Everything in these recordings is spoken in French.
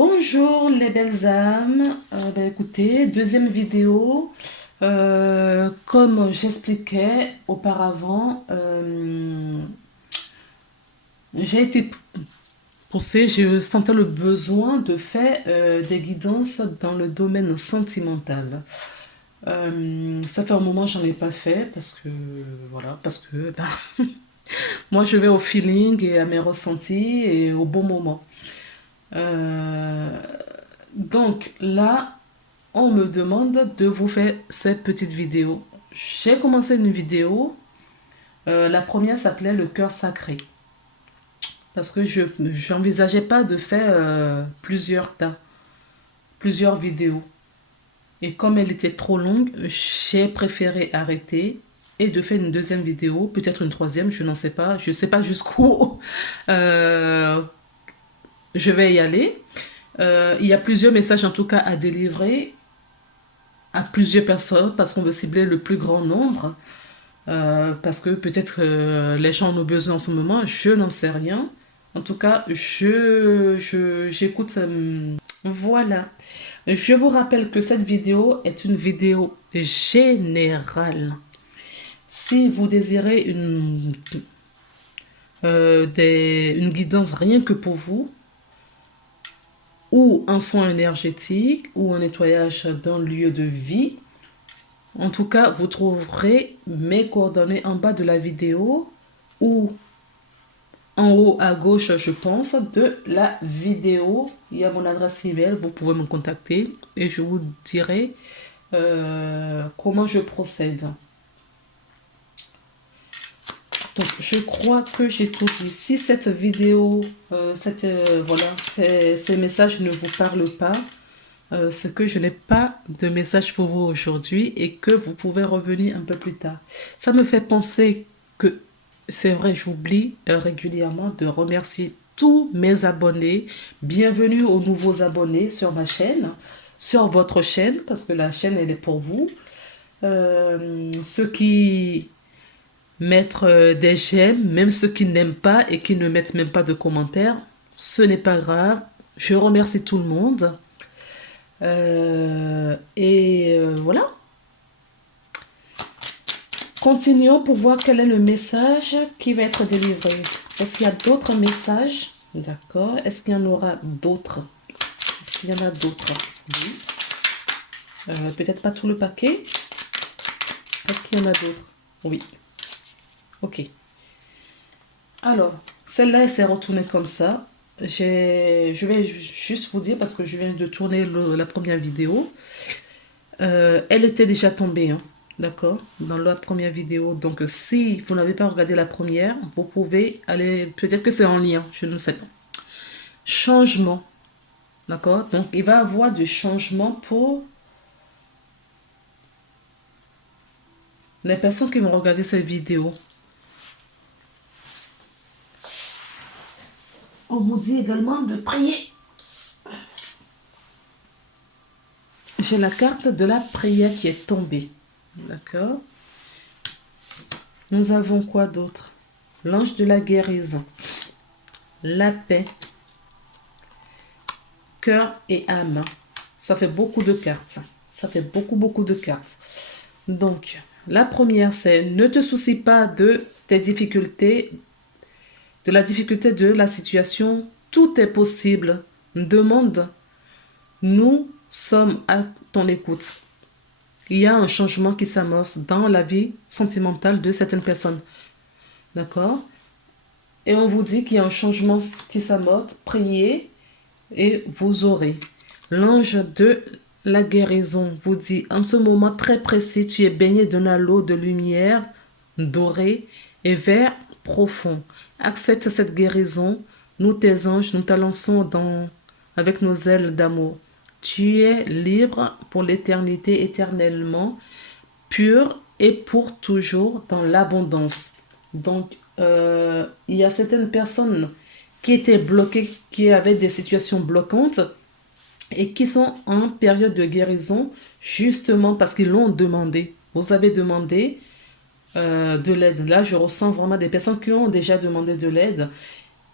Bonjour les belles âmes. Écoutez, deuxième vidéo. Comme j'expliquais auparavant, j'ai été poussée, je sentais le besoin de faire des guidances dans le domaine sentimental. Ça fait un moment que j'en ai pas fait parce que voilà, parce que moi je vais au feeling et à mes ressentis et au bon moment. Euh, donc là, on me demande de vous faire cette petite vidéo. J'ai commencé une vidéo. La première s'appelait Le cœur sacré. Parce que je n'envisageais pas de faire plusieurs vidéos. Et comme elle était trop longue, j'ai préféré arrêter et de faire une deuxième vidéo, peut-être une troisième, je n'en sais pas. Je ne sais pas jusqu'où euh, je vais y aller. Il y a plusieurs messages en tout cas à délivrer à plusieurs personnes parce qu'on veut cibler le plus grand nombre. Parce que peut-être les gens en ont besoin en ce moment, je n'en sais rien. En tout cas, j'écoute. Voilà. Je vous rappelle que cette vidéo est une vidéo générale. Si vous désirez une guidance rien que pour vous, ou un soin énergétique, ou un nettoyage d'un lieu de vie, en tout cas, vous trouverez mes coordonnées en bas de la vidéo ou en haut à gauche, je pense, de la vidéo. Il y a mon adresse email, vous pouvez me contacter et je vous dirai comment je procède. Donc, je crois que j'ai tout dit. Si cette vidéo, voilà, ces messages ne vous parlent pas, c'est que je n'ai pas de message pour vous aujourd'hui et que vous pouvez revenir un peu plus tard. Ça me fait penser que, c'est vrai, j'oublie régulièrement de remercier tous mes abonnés. Bienvenue aux nouveaux abonnés sur ma chaîne, sur votre chaîne, parce que la chaîne, elle est pour vous. Ceux qui mettent des j'aime, même ceux qui n'aiment pas et qui ne mettent même pas de commentaires, ce n'est pas grave. Je remercie tout le monde. Voilà. Continuons pour voir quel est le message qui va être délivré. Est-ce qu'il y a d'autres messages? D'accord. Est-ce qu'il y en aura d'autres? Est-ce qu'il y en a d'autres? Oui. Peut-être pas tout le paquet. Est-ce qu'il y en a d'autres? Oui. Ok. Alors, celle-là, elle s'est retournée comme ça. Je vais juste vous dire, parce que je viens de tourner la première vidéo. Elle était déjà tombée, hein, d'accord, dans la première vidéo. Donc, si vous n'avez pas regardé la première, vous pouvez aller, peut-être que c'est en lien, je ne sais pas. Changement, d'accord. Donc, il va y avoir du changement pour les personnes qui vont regarder cette vidéo. On vous dit également de prier. J'ai la carte de la prière qui est tombée. D'accord. Nous avons quoi d'autre? L'ange de la guérison. La paix. Cœur et âme. Ça fait beaucoup de cartes. Ça fait beaucoup de cartes. Donc, la première, c'est ne te soucie pas de tes difficultés, de la difficulté de la situation. Tout est possible. Demande. Nous sommes à ton écoute. Il y a un changement qui s'amorce dans la vie sentimentale de certaines personnes. D'accord? Et on vous dit qu'il y a un changement qui s'amorce. Priez et vous aurez. L'ange de la guérison vous dit, en ce moment très précis, tu es baigné d'un halo de lumière dorée et vert profond. Accepte cette guérison. Nous, tes anges, nous t'annonçons avec nos ailes d'amour. Tu es libre pour l'éternité, éternellement, pur et pour toujours dans l'abondance. Donc, il y a certaines personnes qui étaient bloquées, qui avaient des situations bloquantes et qui sont en période de guérison justement parce qu'ils l'ont demandé. Vous avez demandé de l'aide. Là, je ressens vraiment des personnes qui ont déjà demandé de l'aide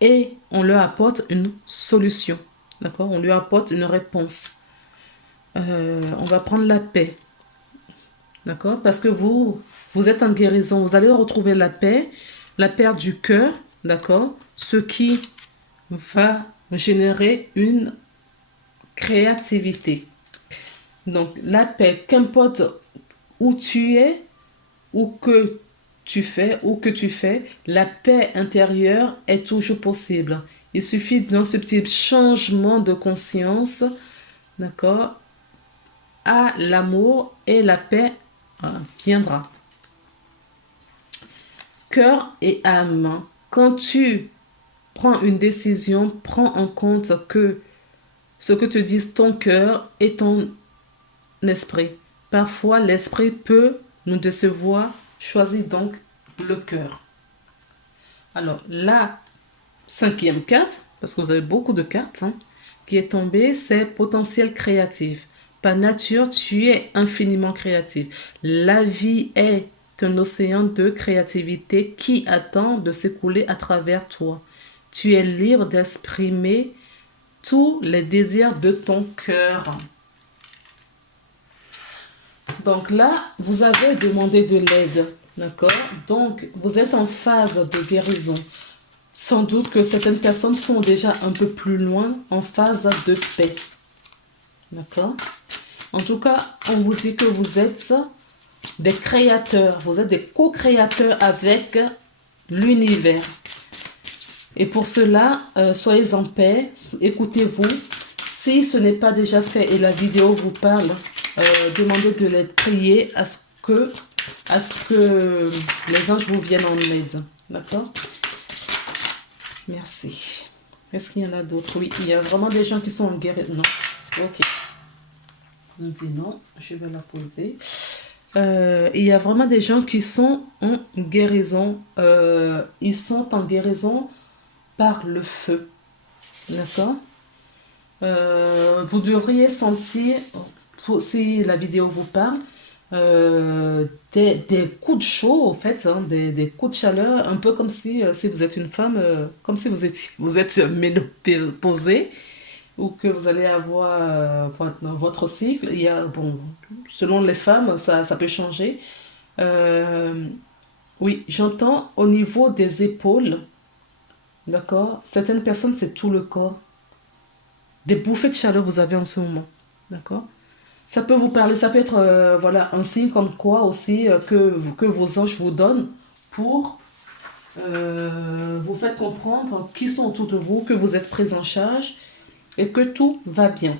et on leur apporte une solution. D'accord? On lui apporte une réponse. On va prendre la paix. D'accord? Parce que vous êtes en guérison. Vous allez retrouver la paix du cœur. D'accord? Ce qui va générer une créativité. Donc, la paix, qu'importe où tu es, ou que tu fais, la paix intérieure est toujours possible. Il suffit d'un subtil changement de conscience, d'accord, à l'amour et la paix viendra. Cœur et âme. Quand tu prends une décision, prends en compte que ce que te disent ton cœur et ton esprit. Parfois, l'esprit peut nous décevoir. Choisis donc le cœur. Alors, la cinquième carte, parce que vous avez beaucoup de cartes, qui est tombée, c'est potentiel créatif. Par nature, tu es infiniment créatif. La vie est un océan de créativité qui attend de s'écouler à travers toi. Tu es libre d'exprimer tous les désirs de ton cœur. Donc là, vous avez demandé de l'aide, d'accord? Donc, vous êtes en phase de guérison. Sans doute que certaines personnes sont déjà un peu plus loin, en phase de paix, d'accord? En tout cas, on vous dit que vous êtes des créateurs, vous êtes des co-créateurs avec l'univers. Et pour cela, soyez en paix, écoutez-vous. Si ce n'est pas déjà fait et la vidéo vous parle, demandez de l'aide, priez à ce que les anges vous viennent en aide. D'accord? Merci. Est-ce qu'il y en a d'autres? Oui, il y a vraiment des gens qui sont en guérison. Non. Ok. On dit non, je vais la poser. Il y a vraiment des gens qui sont en guérison. Ils sont en guérison par le feu. D'accord? Vous devriez sentir, si la vidéo vous parle, des coups de chaud, en fait, des coups de chaleur, un peu comme si vous êtes une femme, comme si vous êtes ménopausée, ou que vous allez avoir votre cycle. Il y a, bon, selon les femmes, ça peut changer. Oui, j'entends au niveau des épaules, d'accord? Certaines personnes, c'est tout le corps. Des bouffées de chaleur vous avez en ce moment, d'accord? Ça peut vous parler, ça peut être voilà, un signe comme quoi aussi que vos anges vous donnent pour vous faire comprendre qui sont autour de vous, que vous êtes pris en charge et que tout va bien.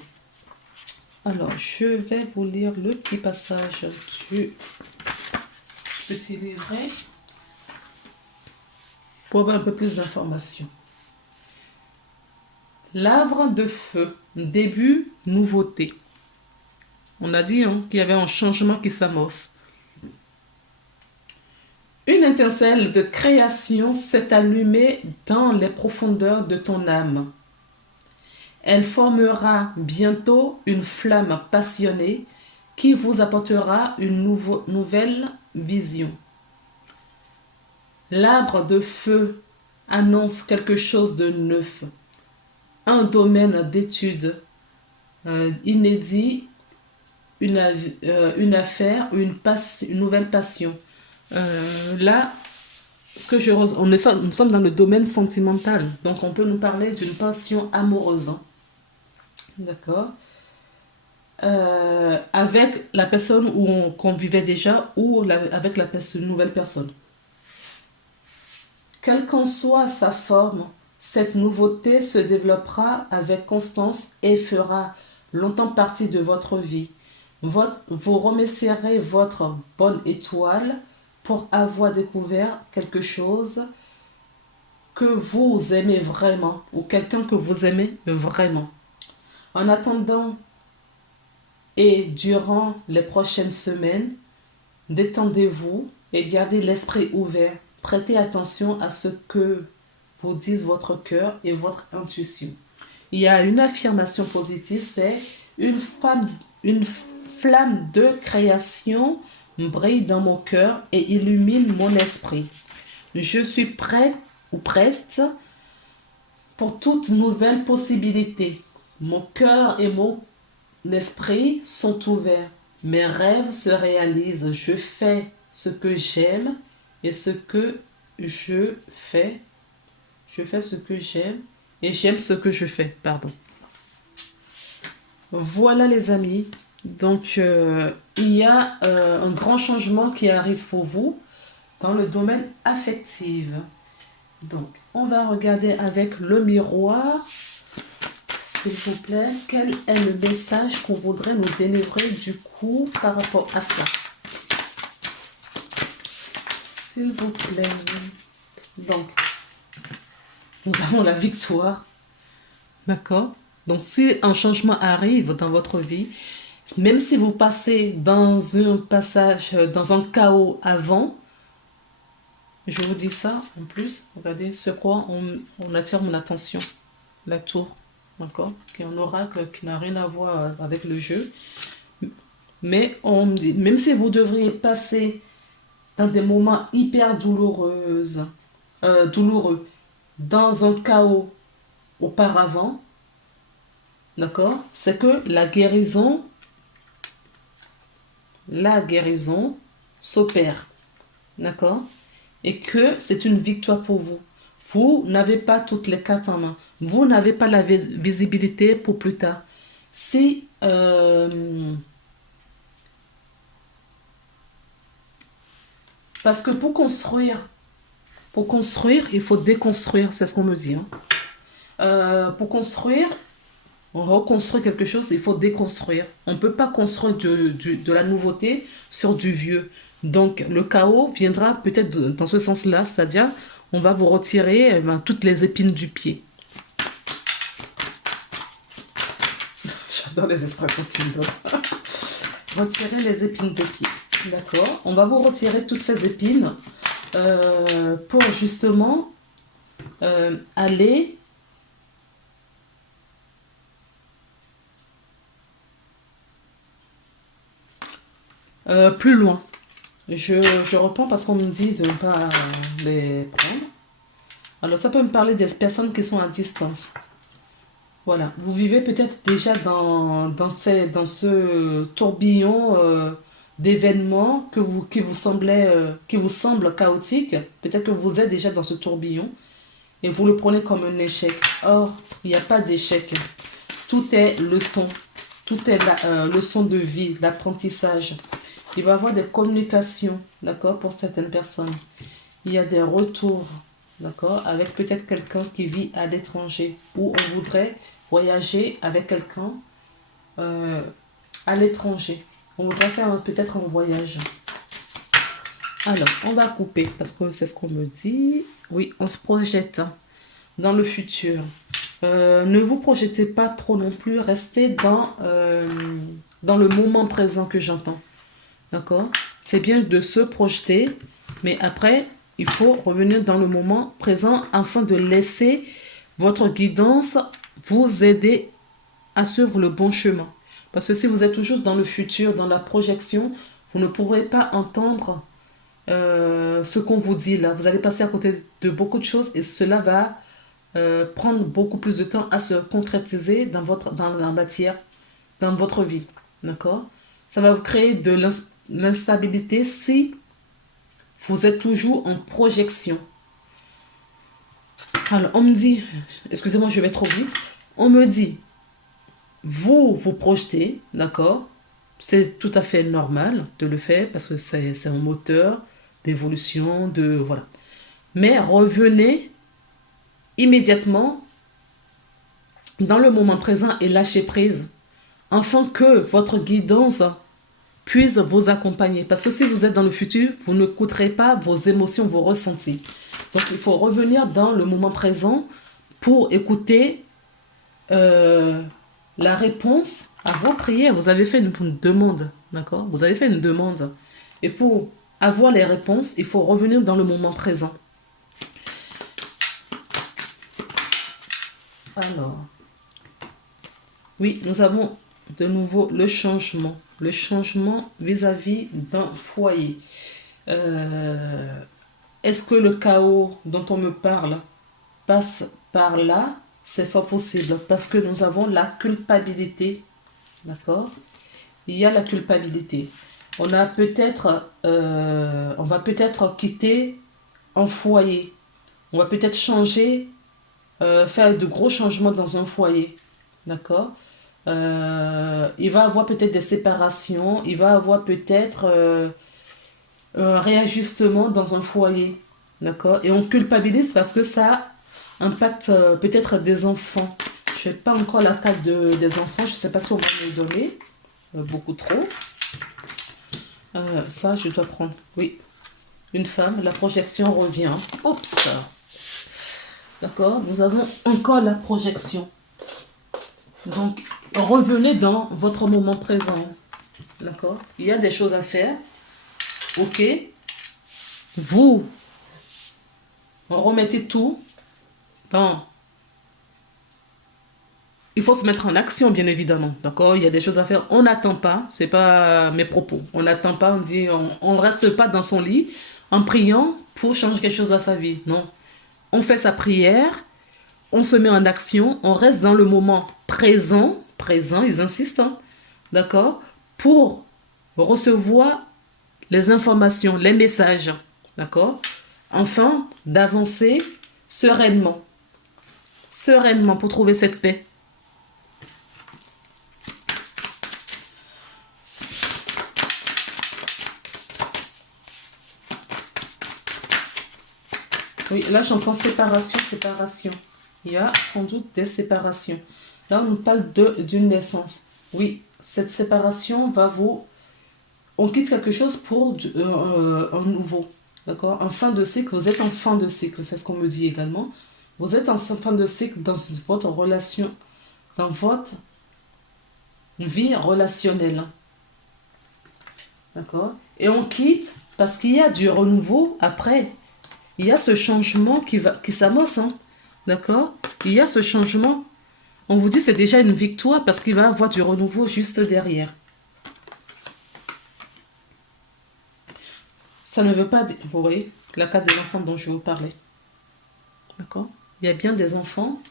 Alors, je vais vous lire le petit passage du petit livret pour avoir un peu plus d'informations. L'arbre de feu, début, nouveauté. On a dit qu'il y avait un changement qui s'amorce. Une étincelle de création s'est allumée dans les profondeurs de ton âme. Elle formera bientôt une flamme passionnée qui vous apportera une nouvelle vision. L'arbre de feu annonce quelque chose de neuf, un domaine d'étude inédit, une affaire, une nouvelle passion. Là, nous sommes dans le domaine sentimental, donc on peut nous parler d'une passion amoureuse. D'accord? Avec la personne où on convivait déjà ou avec une nouvelle personne. Quelle qu'en soit sa forme, cette nouveauté se développera avec constance et fera longtemps partie de votre vie. Vous remercierez votre bonne étoile pour avoir découvert quelque chose que vous aimez vraiment ou quelqu'un que vous aimez vraiment. En attendant et durant les prochaines semaines, détendez-vous et gardez l'esprit ouvert. Prêtez attention à ce que vous disent votre cœur et votre intuition. Il y a une affirmation positive, c'est une flamme de création brille dans mon cœur et illumine mon esprit. Je suis prête ou prête pour toute nouvelle possibilité. Mon cœur et mon esprit sont ouverts. Mes rêves se réalisent. Je fais ce que j'aime et ce que je fais. Je fais ce que j'aime et j'aime ce que je fais. Pardon. Voilà les amis. Donc, il y a un grand changement qui arrive pour vous dans le domaine affectif. Donc, on va regarder avec le miroir, s'il vous plaît, quel est le message qu'on voudrait nous délivrer du coup par rapport à ça. S'il vous plaît. Donc, nous avons la victoire. D'accord? Donc, si un changement arrive dans votre vie, même si vous passez dans un passage, dans un chaos avant, je vous dis ça en plus, regardez, ce quoi on attire mon attention. La tour, d'accord? Qui est un oracle qui n'a rien à voir avec le jeu. Mais on me dit, même si vous devriez passer dans des moments hyper douloureux, dans un chaos auparavant, d'accord? C'est que la guérison s'opère, d'accord? Et que c'est une victoire pour vous. Vous n'avez pas toutes les cartes en main. Vous n'avez pas la visibilité pour plus tard. Si parce que pour construire, il faut déconstruire, c'est ce qu'on me dit. Pour construire, on reconstruit quelque chose, il faut déconstruire. On ne peut pas construire de la nouveauté sur du vieux. Donc, le chaos viendra peut-être dans ce sens-là, c'est-à-dire, on va vous retirer toutes les épines du pied. J'adore les expressions qu'il me donne. Retirer les épines de pied. D'accord? On va vous retirer toutes ces épines pour justement aller plus loin. Je reprends parce qu'on me dit de ne pas les prendre. Alors, ça peut me parler des personnes qui sont à distance. Voilà. Vous vivez peut-être déjà dans ce tourbillon d'événements qui vous semble chaotique. Peut-être que vous êtes déjà dans ce tourbillon et vous le prenez comme un échec. Or, il n'y a pas d'échec. Tout est leçon. Tout est leçon de vie, l'apprentissage. Il va y avoir des communications, d'accord, pour certaines personnes. Il y a des retours, d'accord, avec peut-être quelqu'un qui vit à l'étranger ou on voudrait voyager avec quelqu'un à l'étranger. On voudrait faire peut-être un voyage. Alors, on va couper parce que c'est ce qu'on me dit. Oui, on se projette dans le futur. Ne vous projetez pas trop non plus. Restez dans le moment présent que j'entends. D'accord? C'est bien de se projeter, mais après, il faut revenir dans le moment présent afin de laisser votre guidance vous aider à suivre le bon chemin. Parce que si vous êtes toujours dans le futur, dans la projection, vous ne pourrez pas entendre ce qu'on vous dit là. Vous allez passer à côté de beaucoup de choses et cela va prendre beaucoup plus de temps à se concrétiser dans la matière, dans votre vie. D'accord? Ça va vous créer de l'instabilité si vous êtes toujours en projection. Alors, on me dit, excusez-moi, je vais trop vite. On me dit, vous projetez, d'accord? C'est tout à fait normal de le faire parce que c'est un moteur d'évolution, voilà. Mais revenez immédiatement dans le moment présent et lâchez prise afin que votre guidance puisse vous accompagner. Parce que si vous êtes dans le futur, vous n'écouterez pas vos émotions, vos ressentis. Donc, il faut revenir dans le moment présent pour écouter la réponse à vos prières. Vous avez fait une demande, d'accord? Vous avez fait une demande. Et pour avoir les réponses, il faut revenir dans le moment présent. Alors, oui, nous avons de nouveau le changement. Le changement vis-à-vis d'un foyer. Est-ce que le chaos dont on me parle passe par là C'est fort possible parce que nous avons la culpabilité. D'accord? Il y a la culpabilité. On va peut-être quitter un foyer. On va peut-être changer, faire de gros changements dans un foyer. D'accord? Il va avoir peut-être des séparations. Il va avoir peut-être un réajustement dans un foyer. D'accord? Et on culpabilise parce que ça impacte peut-être des enfants. Je n'ai pas encore la carte des enfants. Je ne sais pas si on va me le donner. Beaucoup trop. Ça, je dois prendre. Oui. Une femme, la projection revient. Oups. D'accord? Nous avons encore la projection. Donc, revenez dans votre moment présent. D'accord? Il y a des choses à faire. Ok? Vous remettez tout dans... Il faut se mettre en action, bien évidemment. D'accord? Il y a des choses à faire. On n'attend pas. C'est pas mes propos. On n'attend pas. On dit, on reste pas dans son lit en priant pour changer quelque chose à sa vie. Non. On fait sa prière. On se met en action. On reste dans le moment présent. Présent, ils insistent. Hein, d'accord? Pour recevoir les informations, les messages. D'accord? Enfin, d'avancer sereinement. Sereinement pour trouver cette paix. Oui, là j'entends séparation, séparation. Il y a sans doute des séparations. Là on nous parle d'une naissance. Oui, cette séparation va vous... On quitte quelque chose pour un nouveau. D'accord? En fin de cycle, vous êtes en fin de cycle, c'est ce qu'on me dit également. Vous êtes en fin de cycle dans votre relation, dans votre vie relationnelle. D'accord? Et on quitte parce qu'il y a du renouveau après. Il y a ce changement qui s'amorce. Hein? D'accord? Il y a ce changement. On vous dit c'est déjà une victoire parce qu'il va y avoir du renouveau juste derrière. Ça ne veut pas dire... Vous voyez, la carte de l'enfant dont je vais vous parler. D'accord? Il y a bien des enfants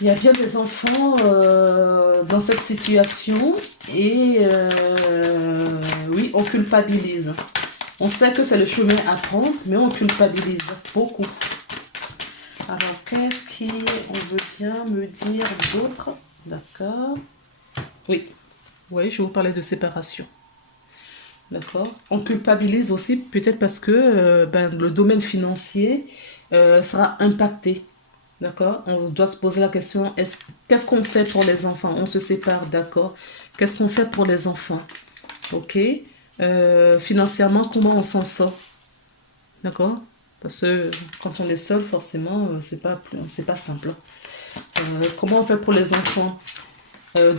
il y a bien des enfants dans cette situation et oui, on culpabilise. On sait que c'est le chemin à prendre, mais on culpabilise beaucoup. Alors, qu'est-ce qu'on veut bien me dire d'autre? D'accord. Oui. Oui, je vais vous parler de séparation. D'accord. On culpabilise aussi peut-être parce que le domaine financier sera impacté. D'accord? On doit se poser la question, qu'est-ce qu'on fait pour les enfants? On se sépare, d'accord? Qu'est-ce qu'on fait pour les enfants? Ok? Financièrement, comment on s'en sort? D'accord? Parce que quand on est seul, forcément, c'est pas simple. Comment on fait pour les enfants?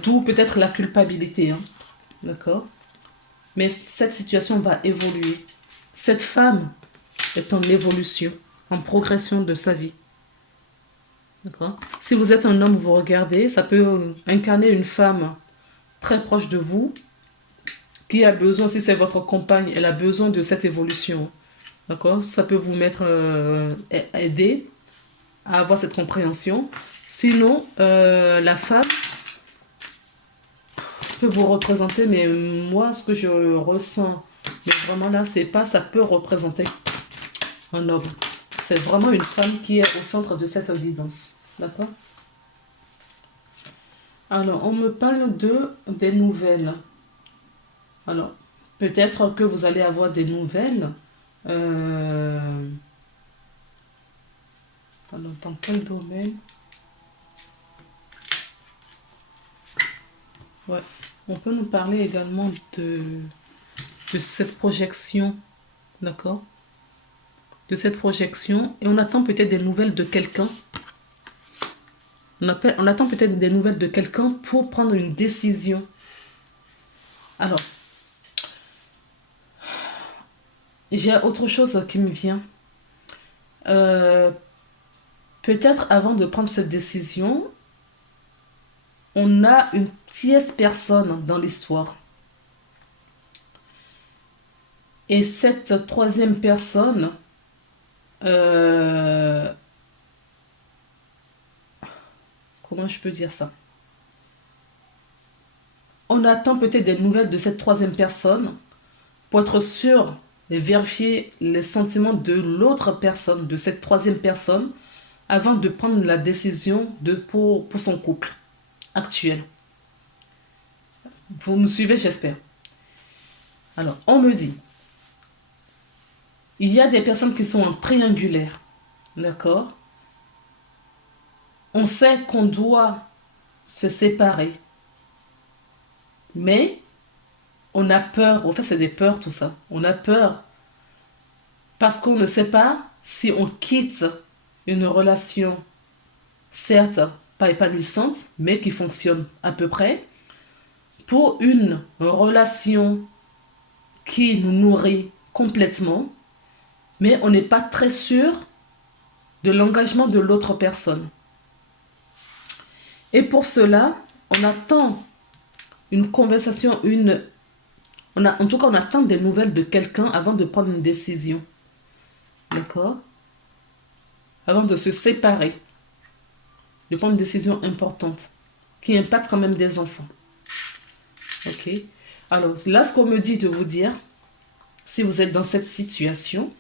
D'où peut-être la culpabilité. Hein? D'accord? Mais cette situation va évoluer. Cette femme est en évolution, en progression de sa vie. D'accord? Si vous êtes un homme, vous regardez, ça peut incarner une femme très proche de vous qui a besoin, si c'est votre compagne, elle a besoin de cette évolution. D'accord? Ça peut vous mettre, aider à avoir cette compréhension. Sinon, la femme peut vous représenter, mais moi, ce que je ressens, mais vraiment là, c'est pas, ça peut représenter un homme. C'est vraiment une femme qui est au centre de cette évidence. D'accord? Alors, on me parle des nouvelles. Alors, peut-être que vous allez avoir des nouvelles. Alors, dans quel domaine? Ouais. On peut nous parler également de cette projection. D'accord? De cette projection. Et on attend peut-être des nouvelles de quelqu'un. On attend peut-être des nouvelles de quelqu'un pour prendre une décision. Alors, j'ai autre chose qui me vient. Peut-être avant de prendre cette décision, on a une tierce personne dans l'histoire. Et cette troisième personne euh, comment je peux dire ça? On attend peut-être des nouvelles de cette troisième personne pour être sûr et vérifier les sentiments de l'autre personne, de cette troisième personne, avant de prendre la décision pour son couple actuel. Vous me suivez, j'espère. Alors, on me dit, il y a des personnes qui sont en triangulaire, d'accord? On sait qu'on doit se séparer, mais on a peur. En fait, c'est des peurs, tout ça. On a peur parce qu'on ne sait pas si on quitte une relation, certes pas épanouissante, mais qui fonctionne à peu près, pour une relation qui nous nourrit complètement, mais on n'est pas très sûr de l'engagement de l'autre personne. Et pour cela, on attend une conversation, en tout cas, on attend des nouvelles de quelqu'un avant de prendre une décision. D'accord? Avant de se séparer, de prendre une décision importante qui impacte quand même des enfants. Ok? Alors, là, ce qu'on me dit de vous dire, si vous êtes dans cette situation,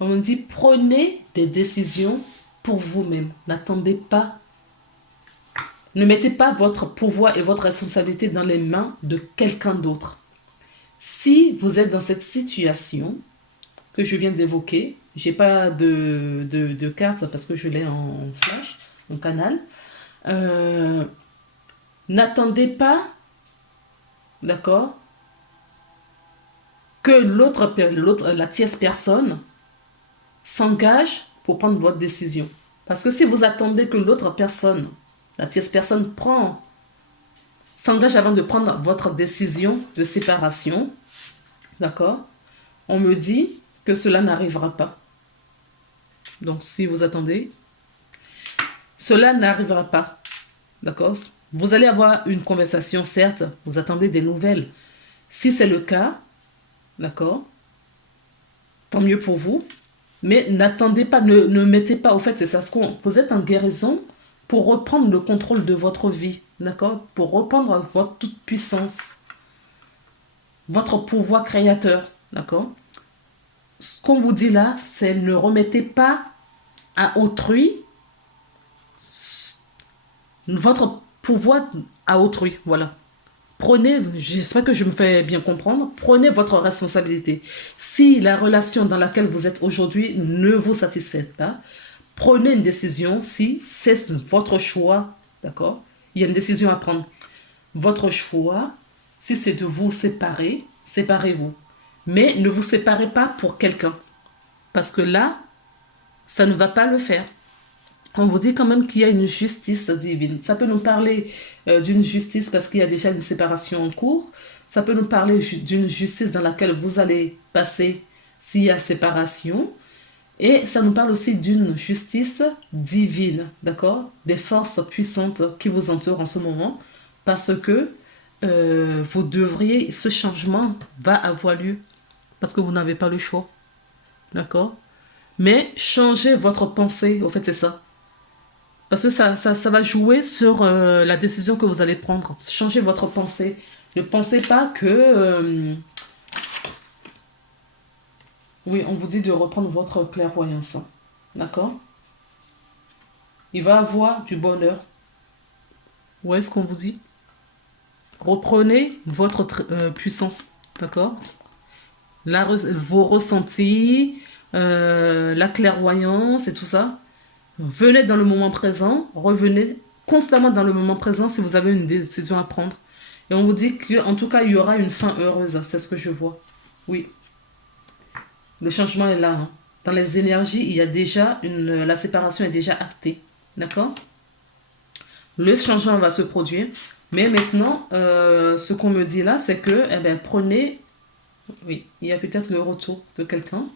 on me dit prenez des décisions pour vous-même. N'attendez pas. Ne mettez pas votre pouvoir et votre responsabilité dans les mains de quelqu'un d'autre. Si vous êtes dans cette situation que je viens d'évoquer, je n'ai pas de carte parce que je l'ai en flash, en canal. N'attendez pas, d'accord, que la tierce personne s'engage pour prendre votre décision. Parce que si vous attendez que l'autre personne, la tierce personne s'engage avant de prendre votre décision de séparation, d'accord, on me dit que cela n'arrivera pas. Donc, si vous attendez, cela n'arrivera pas. D'accord? Vous allez avoir une conversation, certes, vous attendez des nouvelles. Si c'est le cas, d'accord, tant mieux pour vous. Mais n'attendez pas, ne mettez pas, au fait, c'est ça, vous êtes en guérison pour reprendre le contrôle de votre vie, d'accord? Pour reprendre votre toute puissance, votre pouvoir créateur, d'accord? Ce qu'on vous dit là, c'est ne remettez pas à autrui votre pouvoir à autrui, voilà. Prenez, j'espère que je me fais bien comprendre, prenez votre responsabilité. Si la relation dans laquelle vous êtes aujourd'hui ne vous satisfait pas, prenez une décision si c'est votre choix, d'accord? Il y a une décision à prendre. Votre choix, si c'est de vous séparer, séparez-vous. Mais ne vous séparez pas pour quelqu'un. Parce que là, ça ne va pas le faire. On vous dit quand même qu'il y a une justice divine. Ça peut nous parler d'une justice parce qu'il y a déjà une séparation en cours. Ça peut nous parler d'une justice dans laquelle vous allez passer s'il y a séparation. Et ça nous parle aussi d'une justice divine, d'accord? Des forces puissantes qui vous entourent en ce moment. Parce que vous devriez, ce changement va avoir lieu. Parce que vous n'avez pas le choix, d'accord? Mais changez votre pensée, en fait c'est ça. Parce que ça va jouer sur la décision que vous allez prendre. Changez votre pensée. Ne pensez pas que... oui, on vous dit de reprendre votre clairvoyance. D'accord? Il va avoir du bonheur. Où est-ce qu'on vous dit? Reprenez votre puissance. D'accord? Vos ressentis, la clairvoyance et tout ça. Venez dans le moment présent, revenez constamment dans le moment présent si vous avez une décision à prendre. Et on vous dit qu'en tout cas, il y aura une fin heureuse. C'est ce que je vois. Oui. Le changement est là. Hein. Dans les énergies, il y a déjà la séparation est déjà actée. D'accord? Le changement va se produire. Mais maintenant, ce qu'on me dit là, c'est que, eh ben, prenez... Oui, il y a peut-être le retour de quelqu'un.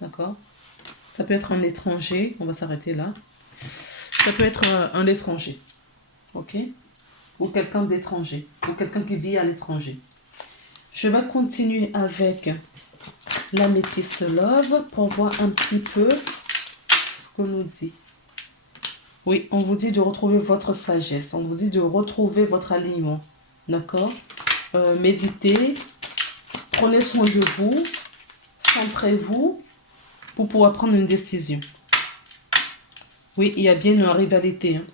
D'accord? Ça peut être un étranger, on va s'arrêter là. Ça peut être un étranger, ok? Ou quelqu'un d'étranger, ou quelqu'un qui vit à l'étranger. Je vais continuer avec l'améthyste love pour voir un petit peu ce qu'on nous dit. Oui, on vous dit de retrouver votre sagesse. On vous dit de retrouver votre alignement. D'accord? Méditez. Prenez soin de vous. Centrez-vous pour pouvoir prendre une décision. Oui, il y a bien une rivalité. Hein.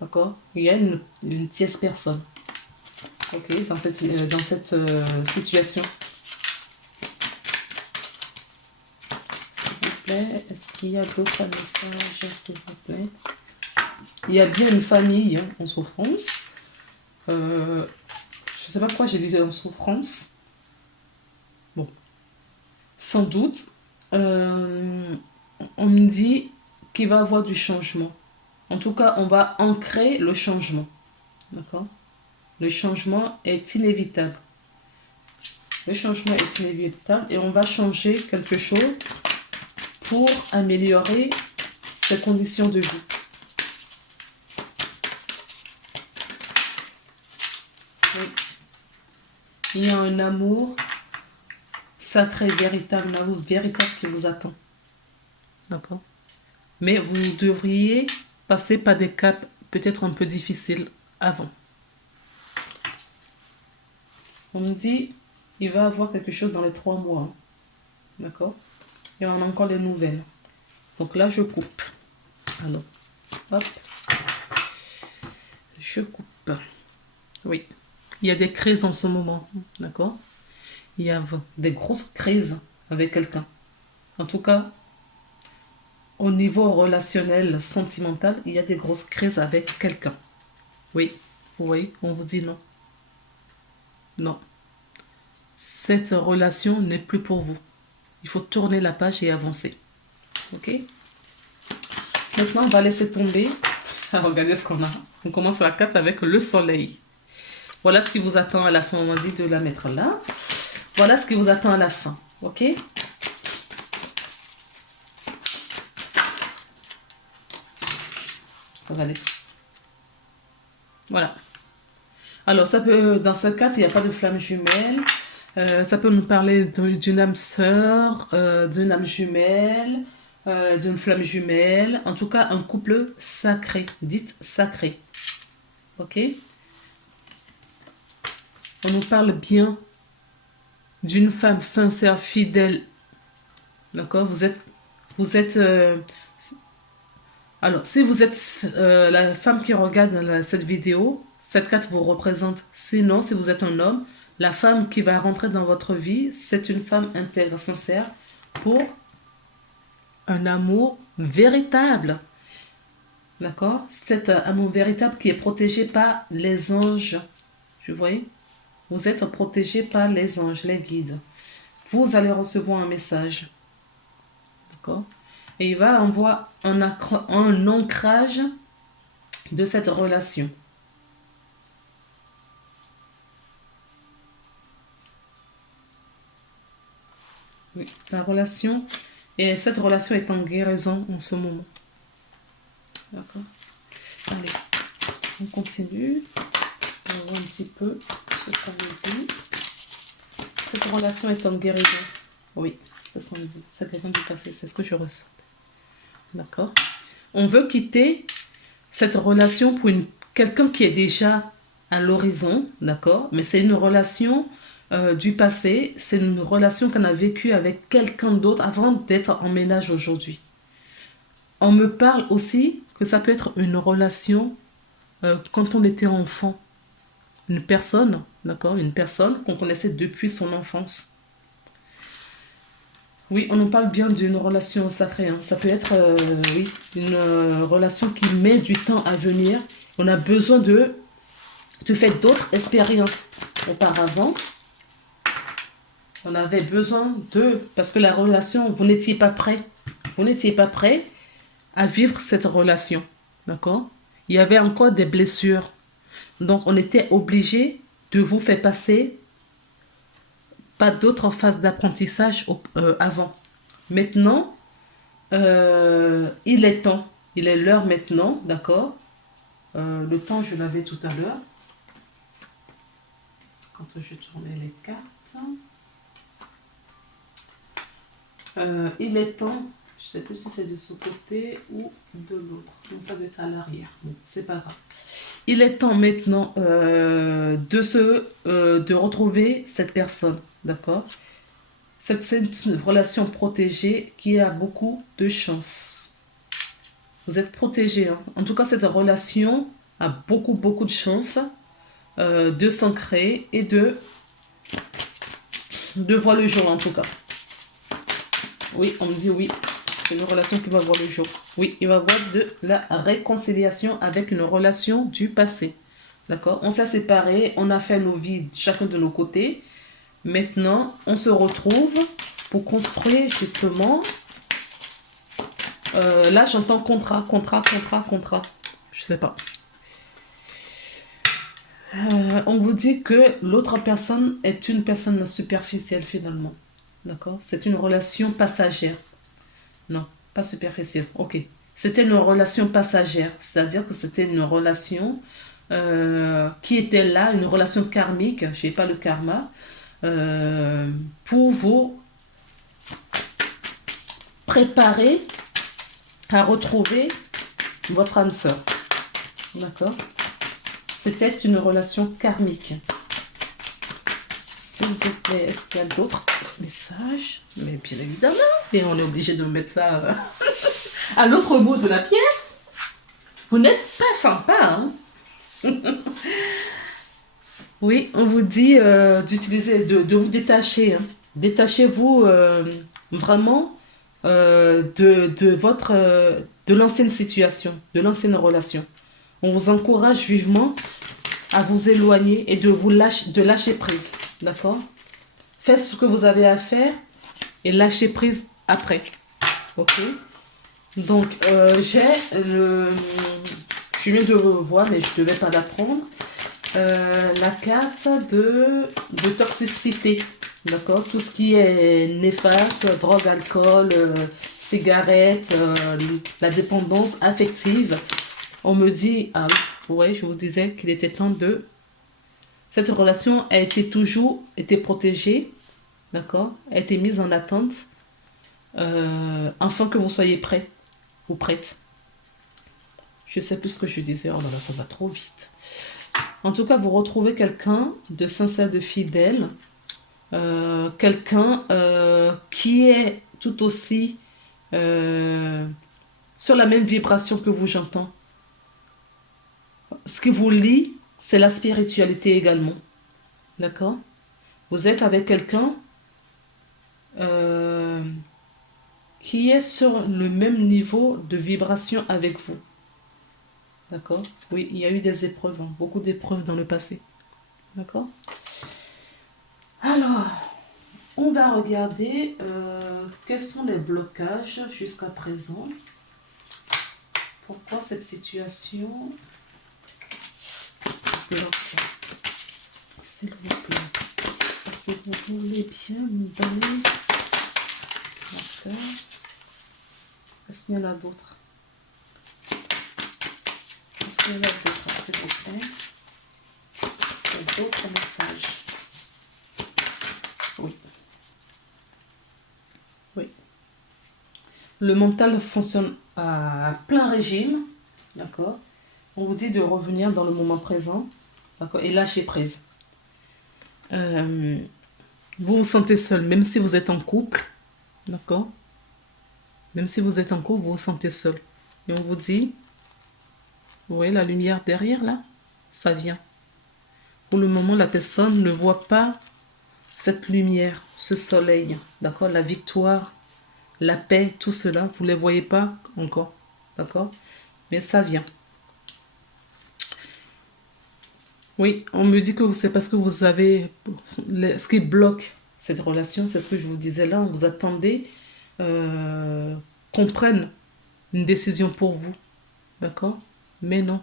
D'accord? Il y a une tierce personne. Ok, dans cette situation. S'il vous plaît, est-ce qu'il y a d'autres messages, s'il vous plaît? Il y a bien une famille hein, en souffrance. Je ne sais pas pourquoi j'ai dit en souffrance. Bon, sans doute. On me dit qu'il va y avoir du changement. En tout cas, on va ancrer le changement. D'accord? Le changement est inévitable. Le changement est inévitable et on va changer quelque chose pour améliorer ses conditions de vie. Oui. Il y a un amour sacré, véritable, un amour véritable qui vous attend. D'accord? Mais vous devriez passer par des caps peut-être un peu difficiles avant. On me dit, il va y avoir quelque chose dans les 3 mois. Hein. D'accord? Et on a encore les nouvelles. Donc là, je coupe. Alors, hop. Je coupe. Oui. Il y a des crises en ce moment. D'accord? Il y a des grosses crises avec quelqu'un. En tout cas, au niveau relationnel, sentimental, il y a des grosses crises avec quelqu'un. Oui. Vous voyez, on vous dit non. Non. Cette relation n'est plus pour vous. Il faut tourner la page et avancer. Ok? Maintenant, on va laisser tomber. Regardez ce qu'on a. On commence la carte avec le soleil. Voilà ce qui vous attend à la fin. On m'a dit de la mettre là. Voilà ce qui vous attend à la fin. Ok? Regardez. Voilà. Alors, ça peut, dans ce cas, il n'y a pas de flamme jumelle. Ça peut nous parler d'une âme sœur, d'une âme jumelle, d'une flamme jumelle. En tout cas, un couple sacré. Dites sacré. Ok? On nous parle bien d'une femme sincère, fidèle. D'accord? Alors, si vous êtes la femme qui regarde cette vidéo, cette carte vous représente. Sinon, si vous êtes un homme, la femme qui va rentrer dans votre vie, c'est une femme intègre, sincère, pour un amour véritable. D'accord? Cet amour véritable qui est protégé par les anges. Tu vois? Vous êtes protégé par les anges, les guides. Vous allez recevoir un message. D'accord? Et il va avoir un ancrage de cette relation. Oui, la relation, et cette relation est en guérison en ce moment. D'accord? Allez, on continue. On va voir un petit peu ce qu'on nous dit. Cette relation est en guérison. Oui, c'est ce qu'on nous dit. Ça vient du passé, c'est ce que je ressens. D'accord? On veut quitter cette relation pour quelqu'un qui est déjà à l'horizon, d'accord? Mais c'est une relation du passé, c'est une relation qu'on a vécue avec quelqu'un d'autre avant d'être en ménage aujourd'hui. On me parle aussi que ça peut être une relation quand on était enfant. Une personne, d'accord? Une personne qu'on connaissait depuis son enfance. Oui, on nous parle bien d'une relation sacrée. Hein. Ça peut être, oui, une relation qui met du temps à venir. On a besoin de faire d'autres expériences auparavant. On avait besoin parce que la relation, vous n'étiez pas prêt. Vous n'étiez pas prêt à vivre cette relation. D'accord? Il y avait encore des blessures. Donc, on était obligé de vous faire passer par d'autres phases d'apprentissage avant. Maintenant, il est temps. Il est l'heure maintenant, d'accord? Le temps, je l'avais tout à l'heure. Quand je tournais les cartes. Il est temps, je ne sais plus si c'est de ce côté ou de l'autre. Donc ça doit être à l'arrière. Bon, c'est pas grave. Il est temps maintenant de retrouver cette personne, d'accord? C'est une relation protégée qui a beaucoup de chance. Vous êtes protégé, hein? En tout cas, cette relation a beaucoup, beaucoup de chance de s'ancrer et de voir le jour, en tout cas. Oui, on me dit oui. C'est une relation qui va voir le jour. Oui, il va y avoir de la réconciliation avec une relation du passé. D'accord? On s'est séparés, on a fait nos vies chacun de nos côtés. Maintenant, on se retrouve pour construire justement... là, j'entends contrat. Je sais pas. On vous dit que l'autre personne est une personne superficielle finalement. D'accord? C'est une relation passagère. Non, pas superficielle. Ok. C'était une relation passagère. C'est-à-dire que c'était une relation qui était là, une relation karmique. Je n'ai pas le karma. Pour vous préparer à retrouver votre âme sœur. D'accord? C'était une relation karmique. S'il vous plaît, est-ce qu'il y a d'autres messages? Mais bien évidemment. Et on est obligé de mettre ça à l'autre bout de la pièce. Vous n'êtes pas sympa, hein? Oui, on vous dit d'utiliser, de vous détacher. Hein. Détachez-vous vraiment de l'ancienne situation, de l'ancienne relation. On vous encourage vivement à vous éloigner et de lâcher prise. D'accord? Faites ce que vous avez à faire et lâchez prise après. Ok? Donc, je viens de voir, mais je ne devais pas la prendre. La carte de toxicité. D'accord? Tout ce qui est néfaste, drogue, alcool, cigarettes, la dépendance affective. On me dit, ah ouais, je vous disais qu'il était temps de... Cette relation a toujours été protégée, d'accord? A été mise en attente, afin que vous soyez prêts ou prête. Je sais plus ce que je disais, oh là là, ça va trop vite. En tout cas, vous retrouvez quelqu'un de sincère, de fidèle, quelqu'un qui est tout aussi sur la même vibration que vous, j'entends. Ce qui vous lie, c'est la spiritualité également. D'accord? Vous êtes avec quelqu'un qui est sur le même niveau de vibration avec vous. D'accord? Oui, il y a eu des épreuves, hein, beaucoup d'épreuves dans le passé. D'accord? Alors, on va regarder quels sont les blocages jusqu'à présent. Pourquoi cette situation bloque? S'il vous plaît. Est-ce que vous voulez bien nous donner... D'accord. Est-ce qu'il y en a d'autres? Est-ce qu'il y en a d'autres, s'il vous plaît? Est-ce qu'il y a d'autres messages? Oui. Oui. Le mental fonctionne à plein régime. D'accord? On vous dit de revenir dans le moment présent. D'accord? Et lâcher prise. Vous vous sentez seul, même si vous êtes en couple. D'accord? Même si vous êtes en couple, vous vous sentez seul. Et on vous dit, vous voyez la lumière derrière là? Ça vient. Pour le moment, la personne ne voit pas cette lumière, ce soleil. D'accord? La victoire, la paix, tout cela, vous ne les voyez pas encore. D'accord? Mais ça vient. Oui, on me dit que c'est parce que vous avez... Ce qui bloque cette relation, c'est ce que je vous disais là, vous attendez qu'on prenne une décision pour vous. D'accord? Mais non,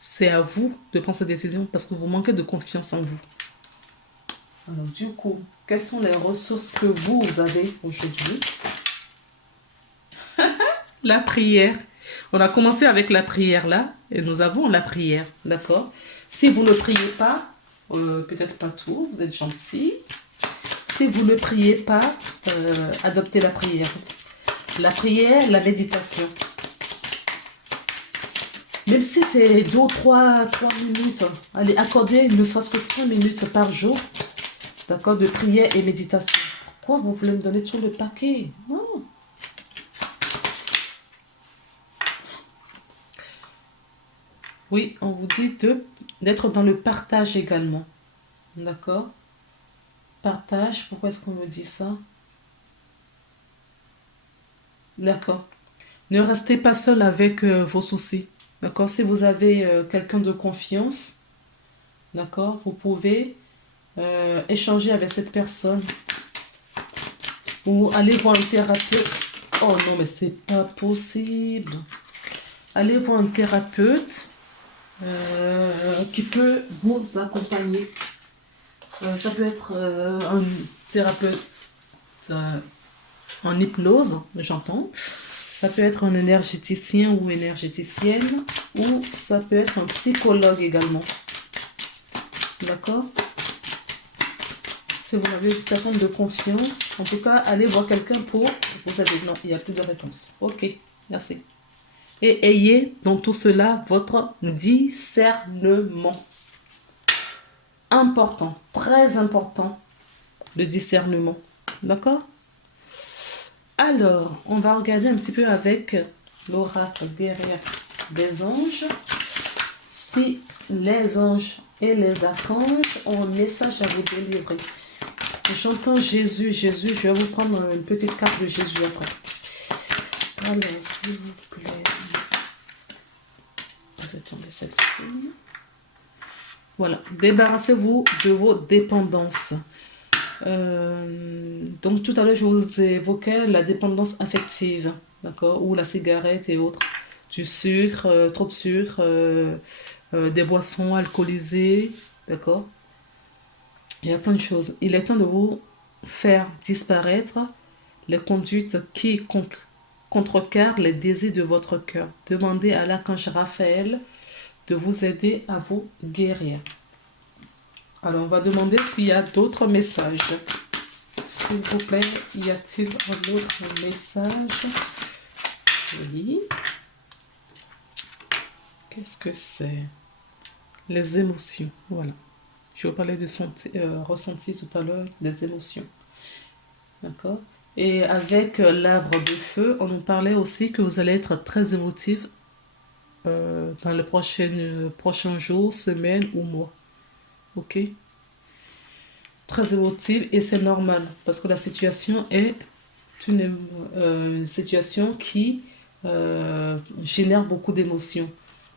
c'est à vous de prendre cette décision parce que vous manquez de confiance en vous. Alors du coup, quelles sont les ressources que vous avez aujourd'hui? La prière. On a commencé avec la prière là, et nous avons la prière, d'accord? Si vous ne priez pas, peut-être pas tout, vous êtes gentil. Si vous ne priez pas, adopter la prière. La prière, la méditation. Même si c'est 2 ou 3 minutes, allez, accordez ne serait-ce que 5 minutes par jour, d'accord, de prière et méditation. Pourquoi vous voulez me donner tout le paquet? Non. Oui, on vous dit d'être dans le partage également. D'accord? Partage, pourquoi est-ce qu'on me dit ça? D'accord. Ne restez pas seul avec vos soucis. D'accord? Si vous avez quelqu'un de confiance, d'accord, vous pouvez échanger avec cette personne ou aller voir un thérapeute. Oh non, mais c'est pas possible. Allez voir un thérapeute qui peut vous accompagner. Ça peut être un thérapeute en hypnose, j'entends. Ça peut être un énergéticien ou énergéticienne, ou ça peut être un psychologue également. D'accord? Si vous avez une personne de confiance, en tout cas, allez voir quelqu'un pour vous aider. Non, il n'y a plus de réponse. Ok, merci. Et ayez dans tout cela votre discernement. Important, très important, le discernement. D'accord? Alors, on va regarder un petit peu avec l'oracle guerrière des anges. Si les anges et les archanges ont un message à vous délivrer. J'entends Jésus, Jésus. Je vais vous prendre une petite carte de Jésus après. Alors, s'il vous plaît. Je vais tomber celle-ci. Voilà. Débarrassez-vous de vos dépendances. Donc, tout à l'heure, je vous évoquais la dépendance affective, d'accord, ou la cigarette et autres. Du sucre, trop de sucre, des boissons alcoolisées, d'accord. Il y a plein de choses. Il est temps de vous faire disparaître les conduites qui contrecarrent les désirs de votre cœur. Demandez à l'archange Raphaël de vous aider à vous guérir. Alors, on va demander s'il y a d'autres messages. S'il vous plaît, y a-t-il un autre message? Oui. Qu'est-ce que c'est? Les émotions, voilà. Je vous parlais de ressenti tout à l'heure, des émotions. D'accord? Et avec l'arbre de feu, on nous parlait aussi que vous allez être très émotif dans les prochains jours, semaines ou mois. Ok? Très émotive et c'est normal parce que la situation est une situation qui génère beaucoup d'émotions.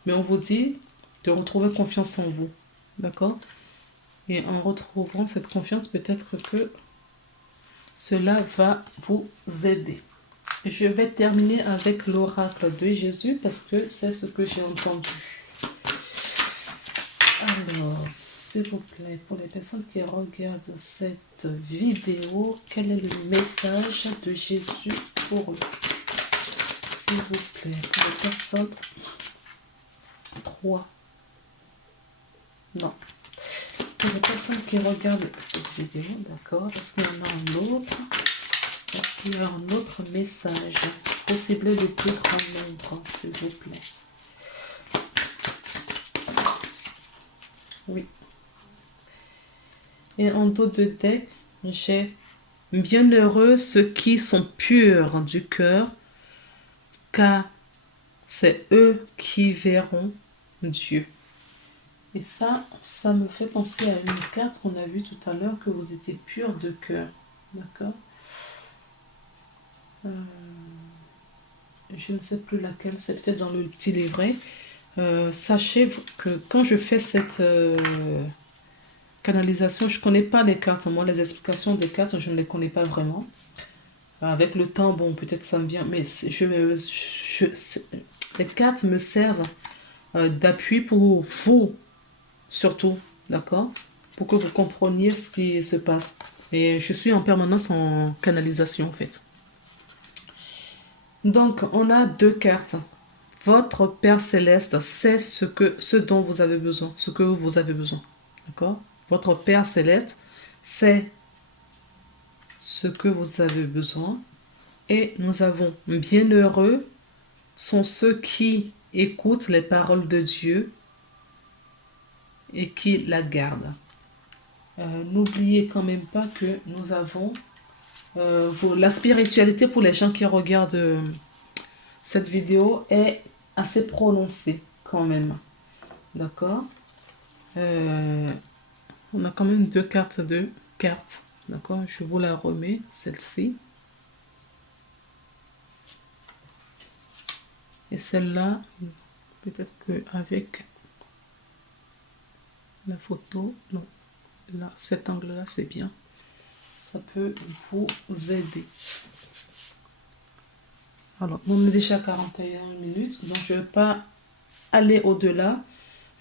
Mais on vous dit de retrouver confiance en vous. D'accord? Et en retrouvant cette confiance, peut-être que cela va vous aider. Je vais terminer avec l'oracle de Jésus parce que c'est ce que j'ai entendu. Alors, s'il vous plaît, pour les personnes qui regardent cette vidéo, quel est le message de Jésus pour eux? S'il vous plaît, pour les personnes 3. Non. Pour les personnes qui regardent cette vidéo, d'accord, est-ce qu'il y en a un autre? Est-ce qu'il y a un autre message? Possible le plus grand nombre, s'il vous plaît. Oui. Et en dos de deck, j'ai bienheureux ceux qui sont purs du cœur, car c'est eux qui verront Dieu. Et ça me fait penser à une carte qu'on a vue tout à l'heure, que vous étiez pur de cœur. D'accord? Je ne sais plus laquelle, c'est peut-être dans le petit livret. Sachez que quand je fais cette canalisation, je ne connais pas les cartes. Moi, les explications des cartes, je ne les connais pas vraiment. Avec le temps, bon, peut-être ça me vient, mais les cartes me servent d'appui pour vous, surtout, d'accord? Pour que vous compreniez ce qui se passe. Et je suis en permanence en canalisation, en fait. Donc, on a 2 cartes. Votre Père Céleste sait ce dont vous avez besoin, ce que vous avez besoin. D'accord? Votre Père Céleste sait ce que vous avez besoin. Et nous avons bienheureux sont ceux qui écoutent les paroles de Dieu et qui la gardent. N'oubliez quand même pas que nous avons la spiritualité pour les gens qui regardent cette vidéo est assez prononcée quand même. D'accord. On a quand même deux cartes D'accord. Je vous la remets, celle-ci. Et celle-là, peut-être qu'avec la photo, non, là, cet angle-là, c'est bien. Ça peut vous aider. Alors, on est déjà à 41 minutes, donc je ne vais pas aller au-delà.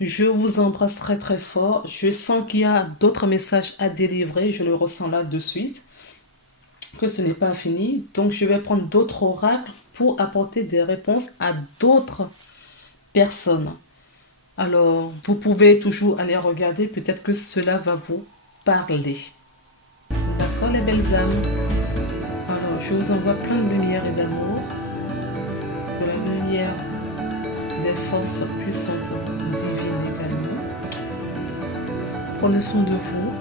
Je vous embrasse très très fort. Je sens qu'il y a d'autres messages à délivrer. Je le ressens là de suite. Que ce n'est pas fini. Donc, je vais prendre d'autres oracles pour apporter des réponses à d'autres personnes. Alors, vous pouvez toujours aller regarder. Peut-être que cela va vous parler. D'accord, les belles âmes? Alors, je vous envoie plein de lumière et d'amour. De la lumière des forces puissantes, divines également. Prenez soin de vous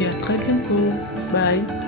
et à très bientôt. Bye.